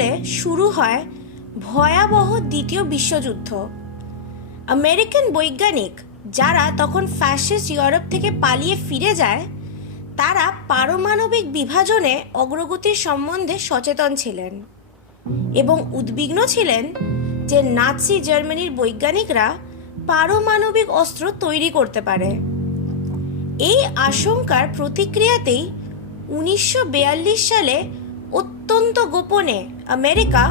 সালে শুরু হয় ভয়াবহ দ্বিতীয় বিশ্বযুদ্ধ। আমেরিকান বৈজ্ঞানিক যারা তখন ফ্যাসিস্ট ইউরোপ থেকে পালিয়ে ফিরে যায়, তারা পারমাণবিক বিভাজনে অগ্রগতির সম্বন্ধে সচেতন ছিলেন এবং উদ্বিগ্ন ছিলেন যে নাৎসি জার্মানির বৈজ্ঞানিকরা পারমাণবিক অস্ত্র তৈরি করতে পারে। এই আশঙ্কার প্রতিক্রিয়াতেই 1942 সালে অত্যন্ত গোপনে আমেরিকা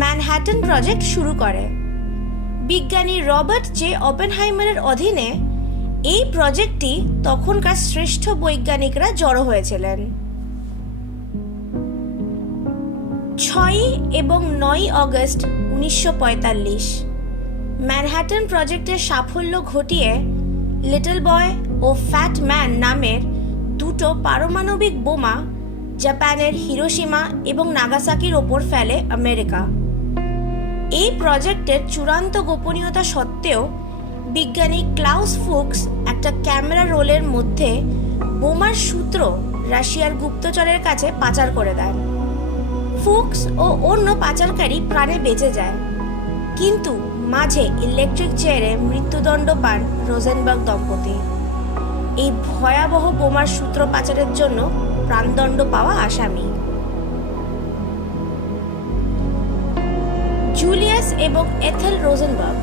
ম্যানহাটন প্রজেক্ট শুরু করে। বিজ্ঞানী রবার্ট জে অপেনহাইমারের অধীনে এই প্রজেক্টটি তখনকার শ্রেষ্ঠ বৈজ্ঞানিকরা জড়ো হয়েছিলেন। 6 এবং 9 অগস্ট 1945 ম্যানহাটন প্রজেক্টের সাফল্য ঘটিয়ে লিটল বয় ও ফ্যাট ম্যান নামের দুটো পারমাণবিক বোমা জাপানের হিরোশিমা এবং নাগাসাকির ওপর ফেলে আমেরিকা। এই প্রজেক্টের চূড়ান্ত গোপনীয়তা সত্ত্বেও বিজ্ঞানী ক্লাউস ফুক্স একটা ক্যামেরা রোলের মধ্যে বোমার সূত্র রাশিয়ার গুপ্তচরের কাছে পাচার করে দেন। ফুক্স ও অন্য পাচারকারী প্রাণে বেঁচে যায়, কিন্তু মাঝে ইলেকট্রিক চেয়ারে মৃত্যুদণ্ড পান রোজেনবার্গ দম্পতি। এই ভয়াবহ বোমার সূত্র পাচারের জন্য প্রাণদণ্ড পাওয়া আসামি। জুলিয়াস এবং এথেল রোজেনবার্গ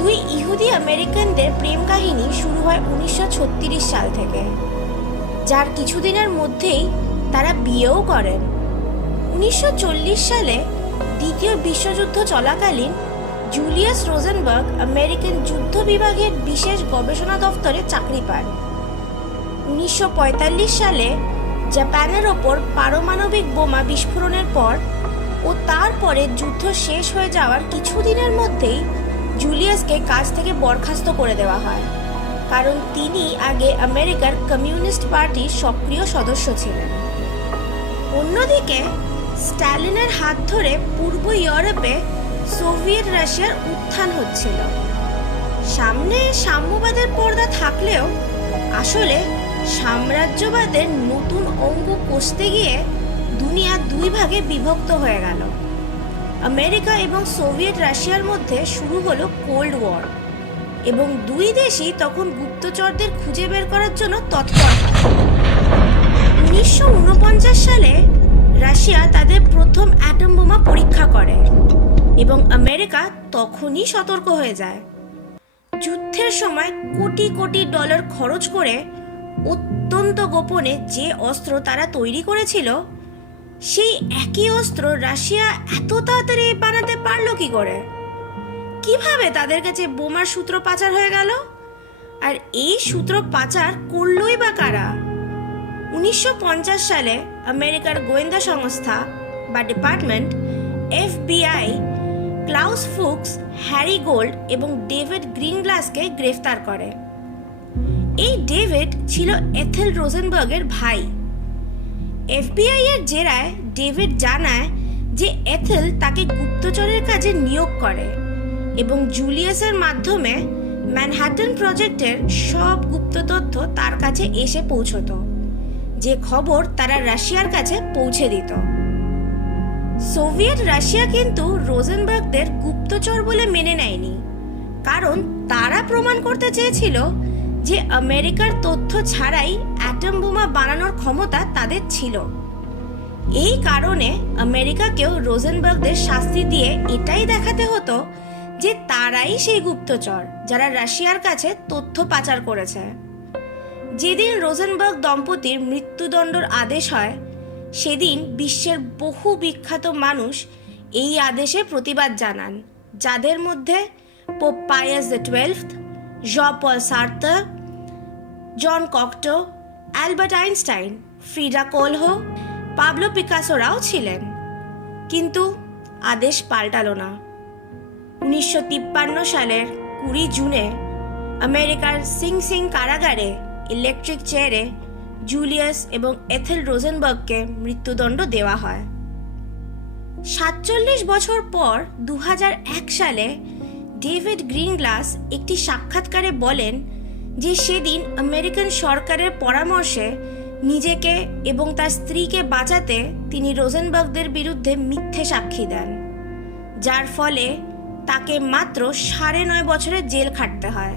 দুই ইহুদি আমেরিকানদের প্রেম কাহিনী শুরু হয় 1936 সাল থেকে, যার কিছুদিনের মধ্যেই তারা বিয়েও করেন। 1940 সালে দ্বিতীয় বিশ্বযুদ্ধ চলাকালীন জুলিয়াস রোজেনবার্গ আমেরিকান যুদ্ধ বিভাগের বিশেষ গবেষণা দফতরে চাকরি পান। 1945 সালে জাপানের ওপর পারমাণবিক বোমা বিস্ফোরণের পর ও তারপরে যুদ্ধ শেষ হয়ে যাওয়ার কিছুদিনের মধ্যেই জুলিয়াসকে কাজ থেকে বরখাস্ত করে দেওয়া হয়, কারণ তিনি আগে আমেরিকার কমিউনিস্ট পার্টির সক্রিয় সদস্য ছিলেন। অন্যদিকে স্ট্যালিনের হাত ধরে পূর্ব ইউরোপে সোভিয়েত রাশিয়ার উত্থান হচ্ছিল। সামনে সাম্যবাদের পর্দা থাকলেও আসলে সাম্রাজ্যবাদের নতুন অঙ্গ কষতে গিয়ে দুনিয়া দুই ভাগে বিভক্ত হয়ে গেল। আমেরিকা এবং সোভিয়েত রাশিয়ার মধ্যে শুরু হলো কোল্ড ওয়ার এবং দুই দেশই তখন গুপ্তচরদের খুঁজে বের করার জন্য তৎপর হয়। 1949 সালে রাশিয়া তাদের প্রথম অ্যাটম বোমা পরীক্ষা করে এবং আমেরিকা তখনই সতর্ক হয়ে যায়। যুদ্ধের সময় কোটি কোটি ডলার খরচ করে অত্যন্ত গোপনে যে অস্ত্র তারা তৈরি করেছিল, সেই একই অস্ত্র রাশিয়া এত তাড়াতাড়ি বানাতে পারলো কি করে? কিভাবে তাদের কাছে বোমার সূত্র পাচার হয়ে গেল? আর এই সূত্র পাচার করলই বা কারা? 1950 সালে আমেরিকার গোয়েন্দা সংস্থা বা department FBI Klaus Fuchs, Harry Gold এবং ডেভিড গ্রিনগ্লাসকে গ্রেফতার করে। এই ডেভিড ছিল এথেল রোজেনবার্গের ভাই। FBI এর জেরায় ডেভিড জানায় যে এথেল তাকে গুপ্তচরের কাজে নিয়োগ করে এবং জুলিয়াসের মাধ্যমে ম্যানহাটন প্রজেক্টের সব গুপ্ত তথ্য তার কাছে এসে পৌঁছত, যে খবর তারা রাশিয়ার কাছে পৌঁছে দিত। সোভিয়েত রাশিয়া কিন্তু রোজেনবার্গদের গুপ্তচর বলে মেনে নেয়নি, কারণ তারা প্রমাণ করতে চেয়েছিল যে আমেরিকার তথ্য ছাড়াই অ্যাটম বোমা বানানোর ক্ষমতা তাদের ছিল। এই কারণে আমেরিকাকেও রোজেনবার্গদের শাস্তি দিয়ে এটাই দেখাতে হতো যে তারাই সেই গুপ্তচর যারা রাশিয়ার কাছে তথ্য পাচার করেছে। যেদিন রোজেনবার্গ দম্পতির মৃত্যুদণ্ডর আদেশ হয়, সেদিন বিশ্বের বহু বিখ্যাত মানুষ এই আদেশে প্রতিবাদ জানান, যাদের মধ্যে পোপ পায়াস XII, জন পল সার্ত্র, জন ককটো, অ্যালবার্ট আইনস্টাইন, ফ্রিডা কোলহো, পাবলো পিকাসোরাও ছিলেন। কিন্তু আদেশ পাল্টালো না। 1953 সালের 20 জুনে আমেরিকার সিং সিং কারাগারে ইলেকট্রিক চেয়ারে জুলিয়াস এবং এথেল রোজেনবার্গকে মৃত্যুদণ্ড দেওয়া হয়। 47 বছর পর 2001 সালে ডেভিড গ্রিনগ্লাস একটি সাক্ষাৎকারে বলেন যে সেদিন আমেরিকান সরকারের পরামর্শে নিজেকে এবং তার স্ত্রীকে বাঁচাতে তিনি রোজেনবার্গদের বিরুদ্ধে মিথ্যে সাক্ষী দেন, যার ফলে তাকে মাত্র 9.5 বছরের জেল খাটতে হয়।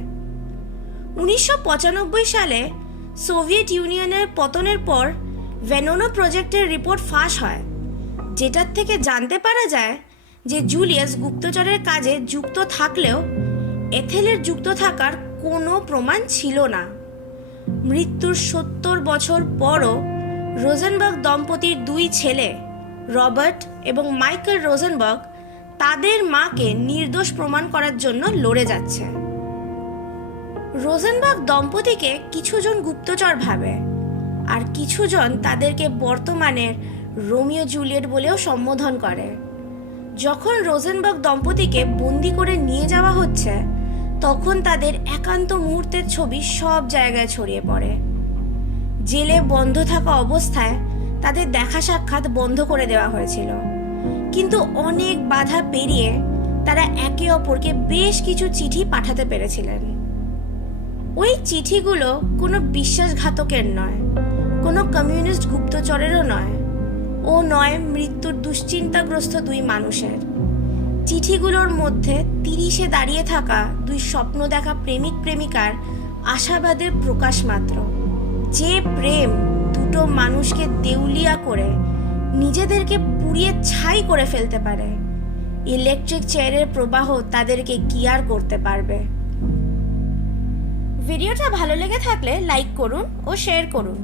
1995 সালে সোভিয়েত ইউনিয়নের পতনের পর ভেনোনো প্রজেক্টের রিপোর্ট ফাঁস হয়, যেটার থেকে জানতে পারা যায় যে জুলিয়াস গুপ্তচরের কাজে যুক্ত থাকলেও এথেলের যুক্ত থাকার কোনো প্রমাণ ছিল না। মৃত্যুর 70 বছর পরও রোজেনবার্গ দম্পতির 2 ছেলে রবার্ট এবং মাইকেল রোজেনবার্গ তাদের মাকে নির্দোষ প্রমাণ করার জন্য লড়ে যাচ্ছে। রোজেনবার্গ দম্পতিকে কিছুজন গুপ্তচর ভাবে, আর কিছুজন তাদেরকে বর্তমানের রোমিও জুলিয়েট বলেও সম্বোধন করে। যখন রোজেনবার্গ দম্পতিকে বন্দি করে নিয়ে যাওয়া হচ্ছে, তখন তাদের একান্ত মুহূর্তের ছবি সব জায়গায় ছড়িয়ে পড়ে। জেলে বন্ধ থাকা অবস্থায় তাদের দেখা সাক্ষাৎ বন্ধ করে দেওয়া হয়েছিল, কিন্তু অনেক বাধা পেরিয়ে তারা একে অপরকে বেশ কিছু চিঠি পাঠাতে পেরেছিলেন। ওই চিঠিগুলো কোনো বিশ্বাসঘাতকের নয়, কোনো কমিউনিস্ট গুপ্তচরেরও নয়, ও নয় মৃত্যুর দুশ্চিন্তাগ্রস্ত 2 মানুষের। চিঠিগুলোর মধ্যে 30-এ দাঁড়িয়ে থাকা 2 স্বপ্ন দেখা প্রেমিক প্রেমিকার আশাবাদের প্রকাশ মাত্র। যে প্রেম দুটো মানুষকে দেউলিয়া করে নিজেদেরকে পুড়িয়ে ছাই করে ফেলতে পারে, ইলেকট্রিক চেয়ারের প্রবাহ তাদেরকে কি আর করতে পারবে। ভিডিওটা ভালো লেগে থাকলে লাইক করুন ও শেয়ার করুন,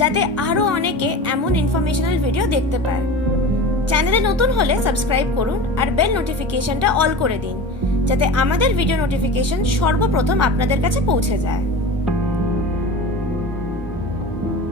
যাতে আরও অনেকে এমন ইনফরমেশনাল ভিডিও দেখতে পায়। চ্যানেলে নতুন হলে সাবস্ক্রাইব করুন আর বেল নোটিফিকেশনটা অল করে দিন, যাতে আমাদের ভিডিও নোটিফিকেশন সর্বপ্রথম আপনাদের কাছে পৌঁছে যায়।